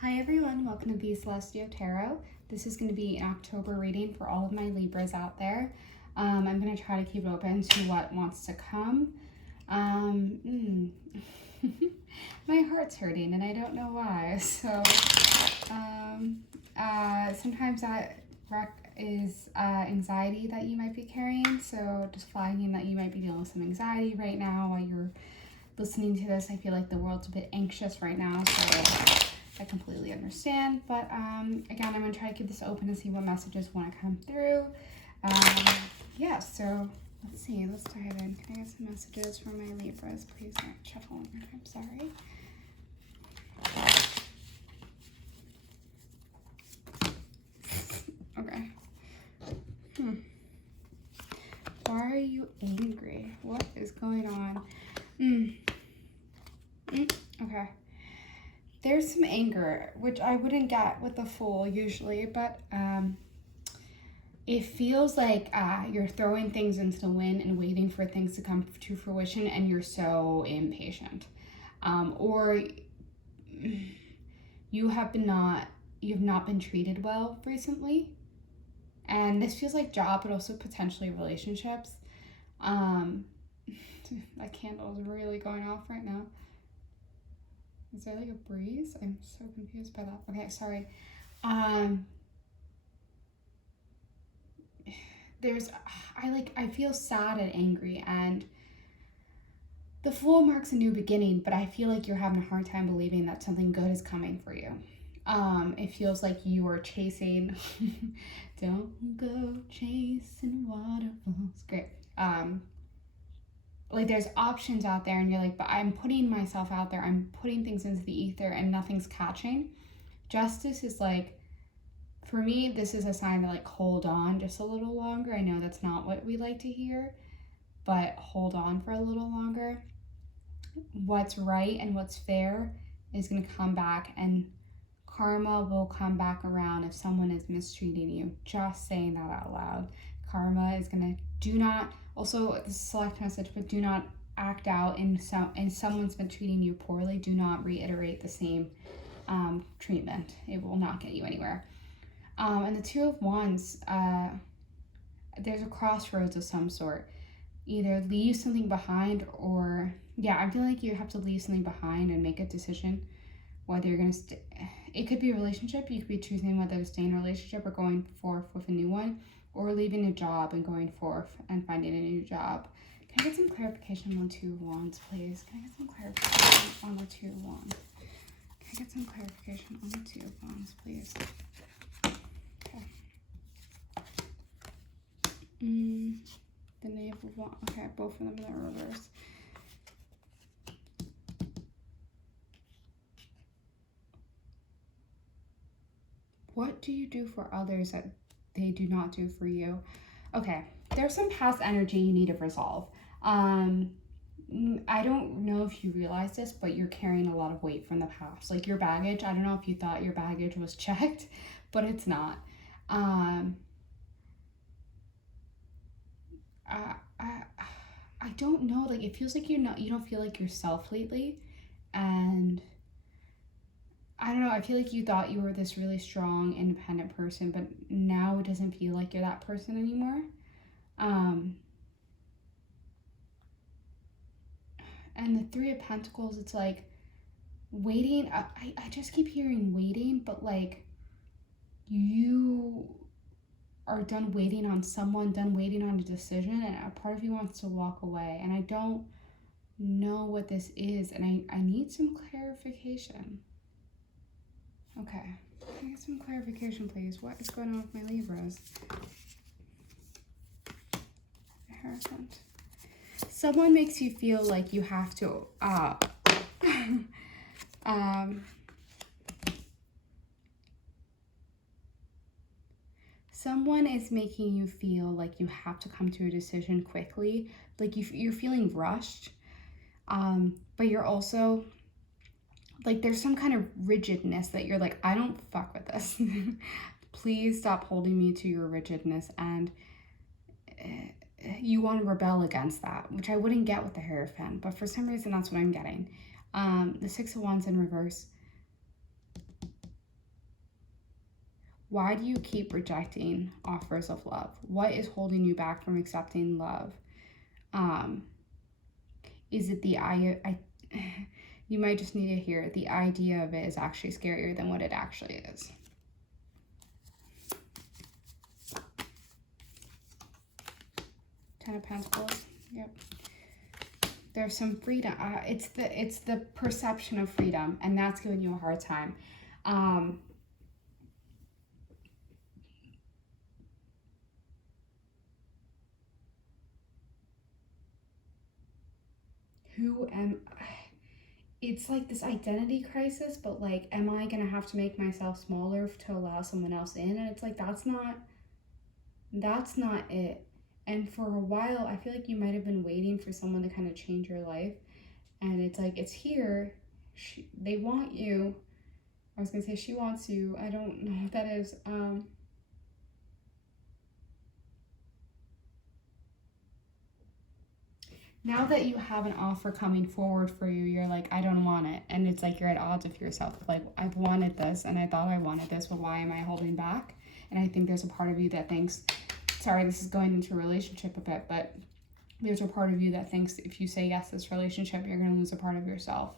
Hi everyone, welcome to the Celestial Tarot. This is going to be an October reading for all of my Libras out there. I'm going to try to keep it open to what wants to come. My heart's hurting and I don't know why. So sometimes that is anxiety that you might be carrying. So just flagging that you might be dealing with some anxiety right now while you're listening to this. I feel like the world's a bit anxious right now, so I completely understand, but again, I'm going to try to keep this open and see what messages want to come through. Yeah, so let's see. Let's dive in. Can I get some messages from my Libras, please? All right, shuffle one more time. Sorry. Okay. Why are you angry? What is going on? Okay. There's some anger, which I wouldn't get with the Fool usually, but it feels like you're throwing things into the wind and waiting for things to come to fruition, and you're so impatient. Or you have not been treated well recently, and this feels like job, but also potentially relationships. That candle is really going off right now. Is there like a breeze? I'm so confused by that. Okay, sorry. I feel sad and angry, and the Fool marks a new beginning, but I feel like you're having a hard time believing that something good is coming for you. It feels like you are chasing don't go chasing waterfalls. Great. Like there's options out there and you're like, but I'm putting myself out there, I'm putting things into the ether and nothing's catching. Justice is like, for me, this is a sign to like hold on just a little longer. I know that's not what we like to hear, but hold on for a little longer. What's right and what's fair is going to come back, and karma will come back around if someone is mistreating you. Just saying that out loud. Karma is going to, do not, also this select message, but do not act out and someone's been treating you poorly. Do not reiterate the same treatment. It will not get you anywhere. And the Two of Wands, there's a crossroads of some sort. Either leave something behind or, yeah, I feel like you have to leave something behind and make a decision whether you're going to stay. It could be a relationship. You could be choosing whether to stay in a relationship or going forth with a new one, or leaving a job and going forth and finding a new job. Can I get some clarification on the Two of Wands, please? Can I get some clarification on the Two of Wands? Can I get some clarification on the Two of Wands, please? Okay. The Knave of Wands. Okay, both of them in the reverse. What do you do for others that they do not do for you? Okay, there's some past energy you need to resolve. I don't know if you realize this, but you're carrying a lot of weight from the past. Like your baggage, I don't know if you thought your baggage was checked, but it's not. I don't know, like it feels like you don't feel like yourself lately, and I don't know, I feel like you thought you were this really strong, independent person, but now it doesn't feel like you're that person anymore. And the Three of Pentacles, it's like waiting. I just keep hearing waiting, but like you are done waiting on someone, done waiting on a decision, and a part of you wants to walk away. And I don't know what this is, and I need some clarification. Okay, can I get some clarification, please? What is going on with my Libras? Hierophant. Someone makes you feel like you have to, someone is making you feel like you have to come to a decision quickly, like you're feeling rushed, but you're also, like there's some kind of rigidness that you're like, I don't fuck with this. Please stop holding me to your rigidness, and you want to rebel against that, which I wouldn't get with the Hierophant, but for some reason that's what I'm getting. The Six of Wands in reverse. Why do you keep rejecting offers of love? What is holding you back from accepting love? Is it you might just need to hear it. The idea of it is actually scarier than what it actually is. Ten of Pentacles. Yep. There's some freedom. It's the perception of freedom, and that's giving you a hard time. It's like this identity crisis, but like, am I gonna have to make myself smaller to allow someone else in? And it's like, that's not it. And for a while, I feel like you might have been waiting for someone to kind of change your life, and it's like, it's here. They want you. I was gonna say she wants you. I don't know what that is. Now that you have an offer coming forward for you, you're like, I don't want it. And it's like you're at odds with yourself. Like, I've wanted this and I thought I wanted this, but why am I holding back? And I think there's a part of you that thinks, sorry, this is going into a relationship a bit, but there's a part of you that thinks if you say yes to this relationship, you're going to lose a part of yourself.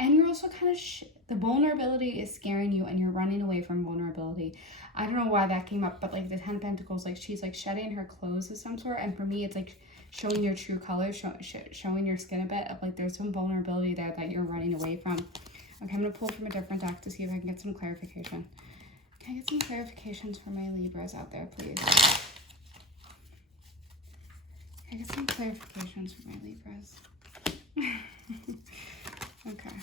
And you're also kind of, the vulnerability is scaring you and you're running away from vulnerability. I don't know why that came up, but like the Ten of Pentacles, like she's like shedding her clothes of some sort. And for me, it's like showing your true colors, showing your skin a bit of like there's some vulnerability there that you're running away from. Okay, I'm going to pull from a different deck to see if I can get some clarification. Can I get some clarifications for my Libras out there, please? Can I get some clarifications for my Libras? Okay.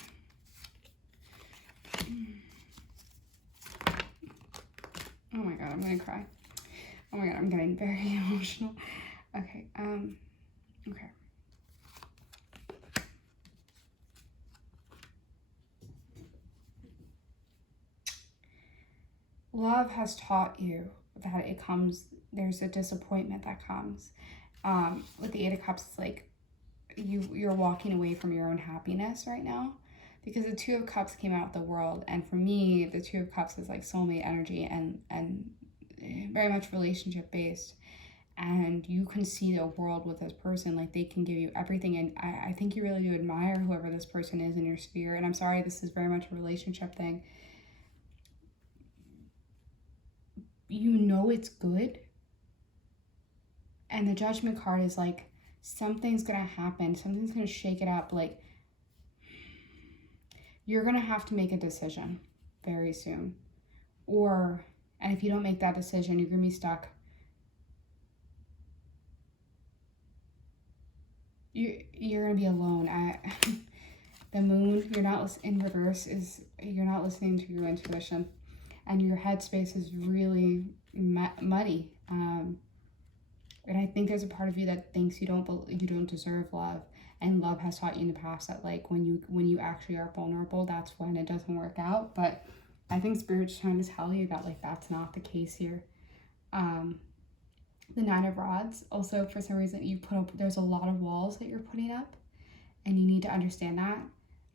Oh my god, I'm gonna cry. Oh my god, I'm getting very emotional. Okay, okay. Love has taught you that it comes, there's a disappointment that comes. With the Eight of Cups, it's like you're walking away from your own happiness right now, because the Two of Cups came out of the world, and for me the Two of Cups is like soulmate energy and very much relationship based, and you can see the world with this person, like they can give you everything, and I think you really do admire whoever this person is in your sphere. And I'm sorry, this is very much a relationship thing. You know it's good, and the Judgment card is like something's gonna happen, something's gonna shake it up. Like you're gonna have to make a decision very soon, and if you don't make that decision, you're gonna be stuck. You're gonna be alone. The Moon, you're not in reverse, is you're not listening to your intuition, and your headspace is really muddy. And I think there's a part of you that thinks you don't deserve love, and love has taught you in the past that like when you actually are vulnerable, that's when it doesn't work out. But I think Spirit's trying to tell you that like that's not the case here. The Nine of Rods, also for some reason you put up, there's a lot of walls that you're putting up, and you need to understand that.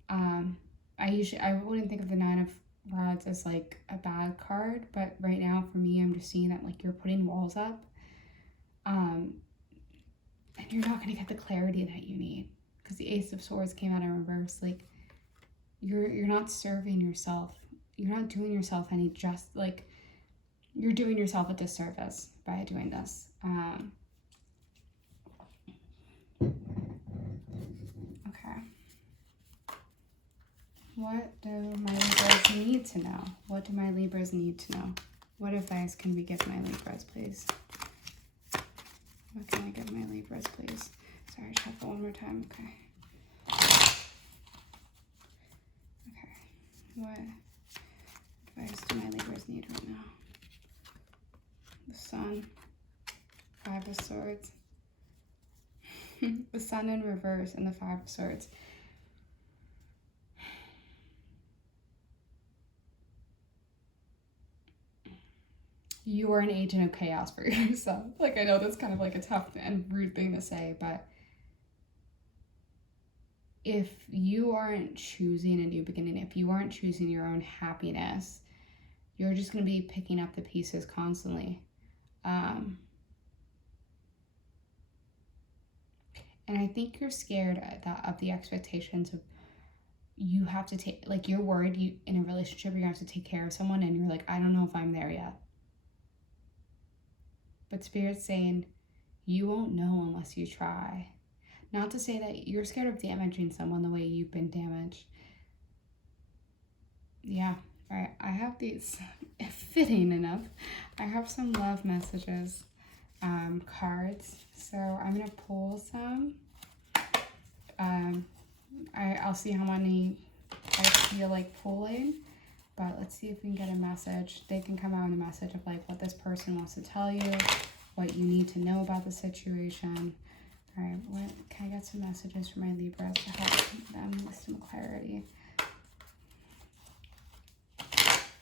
I wouldn't think of the Nine of Rods as like a bad card, but right now for me, I'm just seeing that like you're putting walls up. And you're not going to get the clarity that you need, because the Ace of Swords came out in reverse. Like you're not serving yourself. You're not doing yourself any like you're doing yourself a disservice by doing this. Okay. What do my Libras need to know? What do my Libras need to know? What advice can we give my Libras, please? What can I give my Libras, please? Sorry, shuffle one more time. Okay. Okay. What advice do my Libras need right now? The Sun. Five of Swords. The Sun in reverse and the Five of Swords. You are an agent of chaos for yourself. Like, I know that's kind of like a tough and rude thing to say, but if you aren't choosing a new beginning, if you aren't choosing your own happiness, you're just going to be picking up the pieces constantly. And I think you're scared of the expectations of you have to take, like, you're worried you in a relationship you're going to have to take care of someone, and you're like, I don't know if I'm there yet. But Spirit's saying you won't know unless you try. Not to say that you're scared of damaging someone the way you've been damaged. Yeah, all right, I have these, fitting enough, I have some love messages cards. So I'm going to pull some. I'll see how many I feel like pulling, but let's see if we can get a message. They can come out in a message of like what this person wants to tell you, what you need to know about the situation. All right, what can I get some messages for my Libras to help them with some clarity?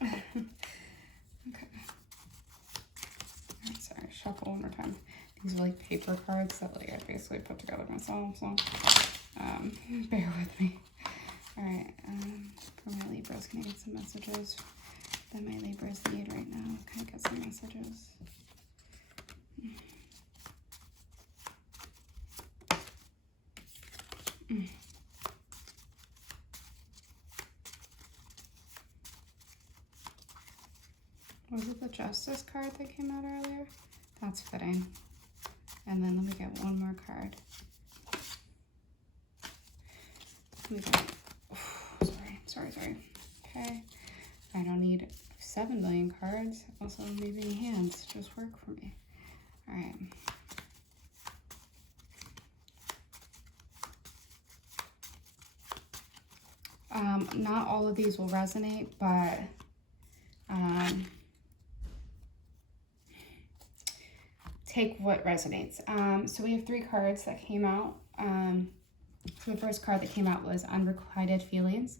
Okay. I'm sorry, shuffle one more time. These are like paper cards that like I basically put together myself, so bear with me. All right, for my Libras, can I get some messages that my Libras need right now? Can I get some messages? Was it the Justice card that came out earlier? That's fitting. And then let me get one more card. Let me get, sorry. Okay. I don't need 7 million cards. Also, leaving hands just work for me. All right. Not all of these will resonate, but take what resonates. So we have 3 cards that came out. So the first card that came out was Unrequited Feelings.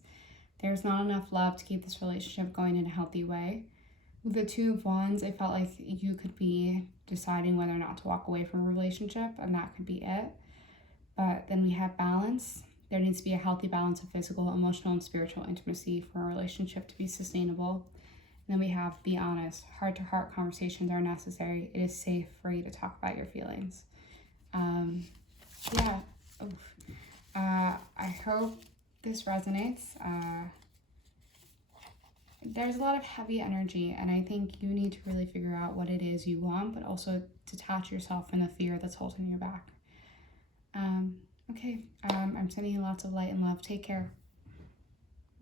There's not enough love to keep this relationship going in a healthy way. With the 2 of Wands, I felt like you could be deciding whether or not to walk away from a relationship, and that could be it. But then we have balance. There needs to be a healthy balance of physical, emotional, and spiritual intimacy for a relationship to be sustainable. And then we have be honest. Heart-to-heart conversations are necessary. It is safe for you to talk about your feelings. Yeah. I hope this resonates. There's a lot of heavy energy, and I think you need to really figure out what it is you want, but also detach yourself from the fear that's holding you back. Okay, I'm sending you lots of light and love. Take care.